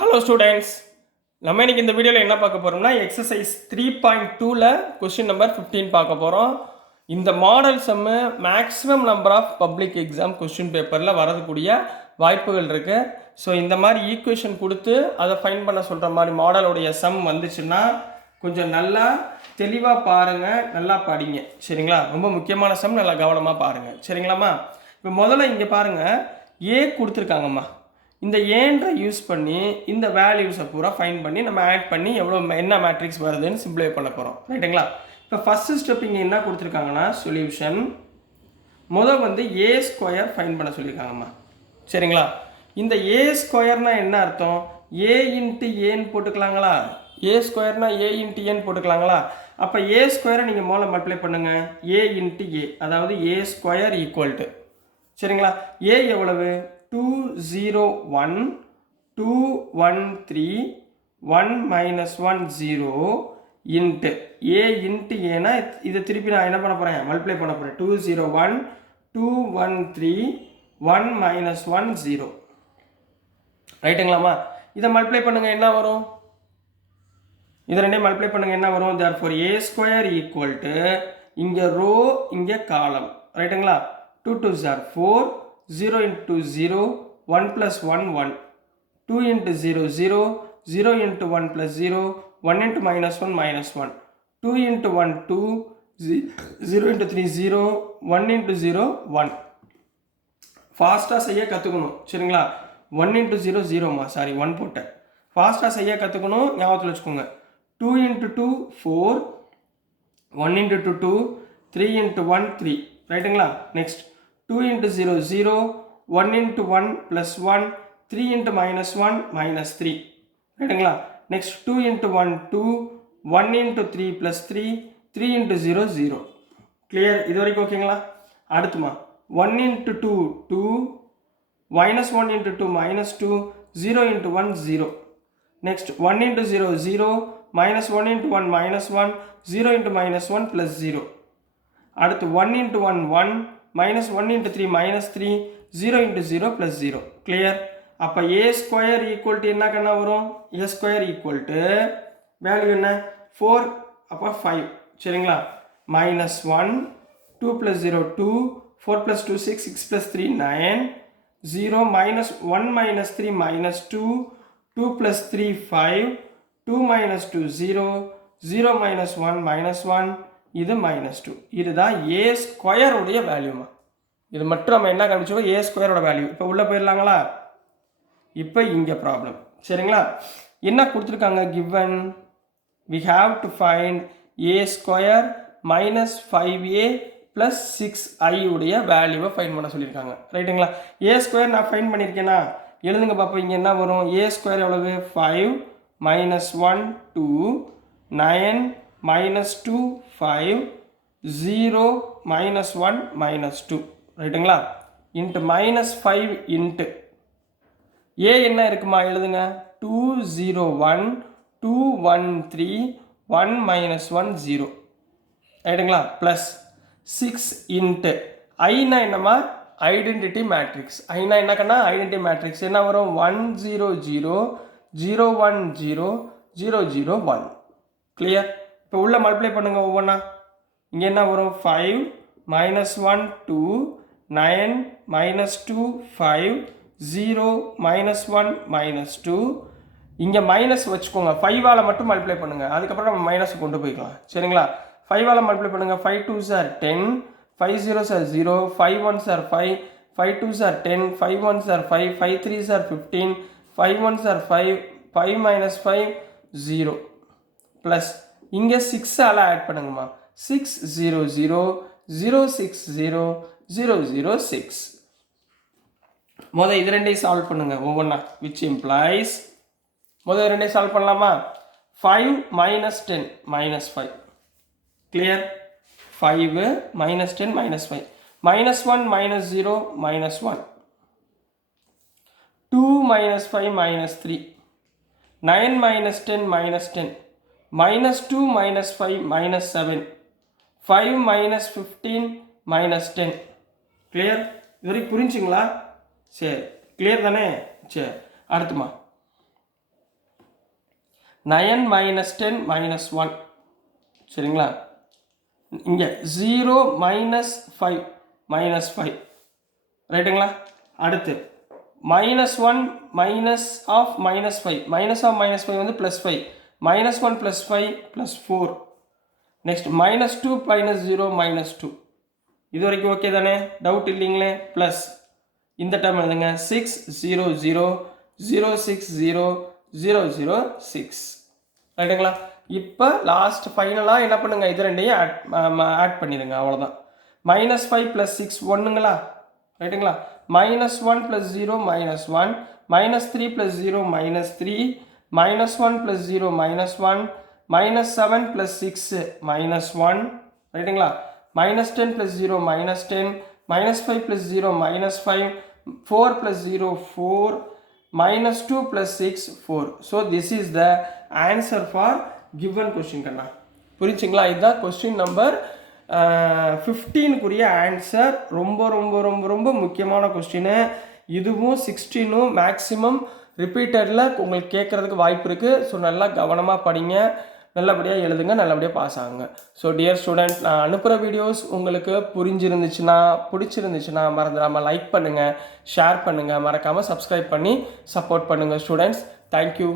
Hello students, நம்ம இன்னைக்கு இந்த வீடியோவில் என்ன பார்க்க போகிறோம்னா எக்ஸசைஸ் 3.2ல் கொஸ்டின் நம்பர் 15 பார்க்க போகிறோம். இந்த model sum maximum number of public exam question பேப்பரில் வரக்கூடிய வாய்ப்புகள் இருக்குது. ஸோ இந்த மாதிரி ஈக்குவேஷன் கொடுத்து அதை ஃபைன் பண்ண சொல்கிற மாதிரி மாடலுடைய சம் வந்துச்சுன்னா கொஞ்சம் நல்லா தெளிவாக பாருங்கள், நல்லா படிங்க. சரிங்களா? ரொம்ப முக்கியமான சம், நல்லா கவனமாக பாருங்கள். சரிங்களாம்மா? இப்போ முதல்ல இங்கே பாருங்கள், ஏ கொடுத்துருக்காங்கம்மா. இந்த ஏன்ற யூஸ் பண்ணி இந்த வேல்யூஸை பூரா ஃபைன் பண்ணி நம்ம ஆட் பண்ணி என்ன மேட்ரிக்ஸ் வருதுன்னு சிம்பிளை பண்ண போகிறோம். ரைட்டுங்களா? இப்போ ஃபஸ்ட்டு ஸ்டெப் இங்கே என்ன கொடுத்துருக்காங்கன்னா சொல்யூஷன் வந்து ஏ ஸ்கொயர் ஃபைன் பண்ண சொல்லியிருக்காங்கம்மா. சரிங்களா? இந்த ஏ ஸ்கொயர்னா என்ன அர்த்தம்? ஏ இன்ட்டு ஏன்னு போட்டுக்கலாங்களா? ஏ ஸ்கொயர்னா ஏ இன்ட்டு ஏன்னு போட்டுக்கலாங்களா? அப்போ ஏ ஸ்கொயரை நீங்கள் முதல்ல மல்டிப்ளை பண்ணுங்கள். ஏ இன்ட்டு ஏ, அதாவது ஏ ஸ்கொயர் ஈக்குவல் டு, சரிங்களா, ஏ எவ்வளவு? 201 213 1 minus 1 0 இன்ட்டு ஏ இன்ட்டு ஏன்னா இதை திருப்பி நான் என்ன பண்ண போகிறேன்? மல்டிப்ளை பண்ண போகிறேன். 201 213 1 minus 1 0. ரைட்டுங்களாம்மா? இதை மல்டிப்ளை பண்ணுங்கள், என்ன வரும்? இதை ரெண்டே மல்டிப்ளை பண்ணுங்கள், என்ன வரும்? therefore a square equal to இங்கே ரோ இங்கே காலம். ரைட்டுங்களா? 2 2s are 4, 0 into 0, 1 plus 1, 1, 2 into 0, 0, 0 into 1 plus 0, 1 into minus 1, minus 1, 2 into 1, 2, 0 into 3, 0, 1 into 0, 1. ஃபாஸ்ட்டாக செய்ய கற்றுக்கணும். சரிங்களா? 1 into 0, 0மா, சாரி 1 போட்டேன். ஃபாஸ்ட்டாக செய்ய கற்றுக்கணும், ஞாபகத்தில் வச்சுக்கோங்க. 2 into 2, 4, 1 into 2, 2, 3 into 1, 3. ரைட்டுங்களா? Next 2 into 0, 0, 1 into 1 plus 1, 3 into minus 1, minus 3. ரைட்டுங்களா? Next 2 into 1, 2, 1 into 3 plus 3, 3 into 0, 0. Clear? இது வரைக்கும் ஓகேங்களா? அடுத்துமா 1 into 2, 2, minus 1 into 2, minus 2, 0 into 1, 0. Next 1 into 0, 0, minus 1 into 1, minus 1, 0 into minus 1 plus 0. அடுத்து 1 into 1, 1, minus 1 into 3, minus 3, 0 into 0 plus 0. Clear? அப்போ ஏ square equal to என்ன கண்ணா வரும்? ஏ square equal to value என்ன? 4, அப்போ 5. சரிங்களா? minus 1, 2 plus 0, 2, 4 plus 2, 6, 6 plus 3, 9, 0, minus 1 minus 3, minus 2, 2 plus 3, 5, 2 minus 2, 0, 0 minus 1, minus 1, இது minus 2. இதுதான் ஏ ஸ்கொயருடைய வேல்யூமா. இது மட்டும் நம்ம என்ன கண்டுபிடிச்சோம்? ஏ ஸ்கொயரோட வேல்யூ. இப்போ உள்ளே போயிடலாங்களா? இப்போ இங்கே ப்ராப்ளம். சரிங்களா? என்ன கொடுத்துருக்காங்க? Given we have to find a square minus 5a plus 6i உடைய வேல்யூவை ஃபைன் பண்ண சொல்லியிருக்காங்க. ரைட்டுங்களா? ஏ ஸ்கொயர் நான் ஃபைன் பண்ணியிருக்கேன்னா எழுதுங்க பார்ப்போம். இங்கே என்ன வரும்? ஏ ஸ்கொயர் எவ்வளவு? 5 minus 1 2 9 minus 2 5 0 minus 1 minus 2. ரைட்டுங்களா? இன்ட்டு மைனஸ் 5 இன்ட்டு ஏ என்ன இருக்குமா? எழுதுங்க. 201 213 1 minus 1 0. ரைட்டுங்களா? ப்ளஸ் 6 இன்ட்டு ஐனா என்னம்மா? Identity matrix. ஐனா என்னக்கன்னா ஐடென்டிட்டி மேட்ரிக்ஸ். என்ன வரும்? 1 0 0 0 1 0 0 0 1. கிளியர்? இப்போ உள்ள மல்டிப்ளை பண்ணுங்க ஒவ்வொன்றா. இங்கே என்ன வரும்? 5 minus 1 2 9 minus 2 5 0 minus 1 minus 2. இங்கே மைனஸ் வச்சுக்கோங்க. 5ஆல் மட்டும் மல்டிப்ளை பண்ணுங்க, அதுக்கப்புறம் நம்ம மைனஸ் கொண்டு போய்க்கலாம். சரிங்களா? 5ஆல் மல்டிப்ளை பண்ணுங்க. 5 2s are 10, 5 0s are 0, 5 1s are 5, 5 2s are 10, 5 1s are 5, 5 3s are 15, 5 1s are 5, 5 minus 5 0. Plus இங்கே 6ஆல் ஆட் பண்ணுங்கம்மா. 6 0 0 0 6 0 0 0 6. இது ரெண்டையும் சால்வ் பண்ணுங்க ஒவ்வொன்றா. விச் இம்ப்ளைஸ் ரெண்டையும் சால்வ் பண்ணலாமா? 5 minus 10 minus 5. Clear? 5 minus 10 minus 5. minus 1 minus 0 minus 1. 2 minus 5 minus 3. 9 minus 10 minus 10. minus 2 minus 5 minus 7. 5 minus 15 minus 10. Clear? இது வரைக்கும் புரிஞ்சுங்களா? சரி, கிளியர் தானே? சரி, அடுத்துமா 9 மைனஸ் 10 மைனஸ் 1 சரிங்களா. இங்கே 0 மைனஸ் 5 மைனஸ் 5 ரைட்டுங்களா. அடுத்து -1 மைனஸ் ஆஃப் -5 மைனஸ் ஆஃப் -5 வந்து +5 -1 +5 +4 நெக்ஸ்ட் -2 -0 -2 இது வரைக்கும் ஓகே தானே, டவுட் இல்லைங்களே. ப்ளஸ் இந்த டைம் எழுதுங்க 6 0 0 0 6 0 0 0 6 ரைட்டுங்களா. இப்போ லாஸ்ட் ஃபைனலாக என்ன பண்ணுங்க, இது ரெண்டையும் ஆட் பண்ணிடுங்க, அவ்வளோதான். -5 + 6 ஒன்றுங்களா ரைட்டுங்களா. -1 + 0 -1 -3 + 0 -3 -1 + 0 -1 -7 + 6 -1 ரைட்டுங்களா. -10 + 0 -10 -5 + 0 -5 4 + 0 4 -2 + 6 4. So this is the answer for given question கண்ணா. புரிஞ்சுங்களா. இதுதான் கொஸ்டின் நம்பர் 15க்குரிய ஆன்சர். ரொம்ப ரொம்ப ரொம்ப ரொம்ப முக்கியமான கொஸ்டின். இதுவும் 16ம் மேக்ஸிமம் ரிப்பீட்டடில் உங்களுக்கு கேட்குறதுக்கு வாய்ப்பு இருக்குது. ஸோ நல்லா கவனமாக படிங்க, நல்லபடியாக எழுதுங்க, நல்லபடியாக பாஸ் ஆகுங்க. ஸோ டியர் ஸ்டூடெண்ட், நான் அனுப்புகிற வீடியோஸ் உங்களுக்கு புரிஞ்சிருந்துச்சுன்னா பிடிச்சிருந்துச்சுன்னா மறந்துடாமல் லைக் பண்ணுங்கள், ஷேர் பண்ணுங்கள், மறக்காமல் சப்ஸ்கிரைப் பண்ணி சப்போர்ட் பண்ணுங்கள் ஸ்டூடெண்ட்ஸ். தேங்க்யூ.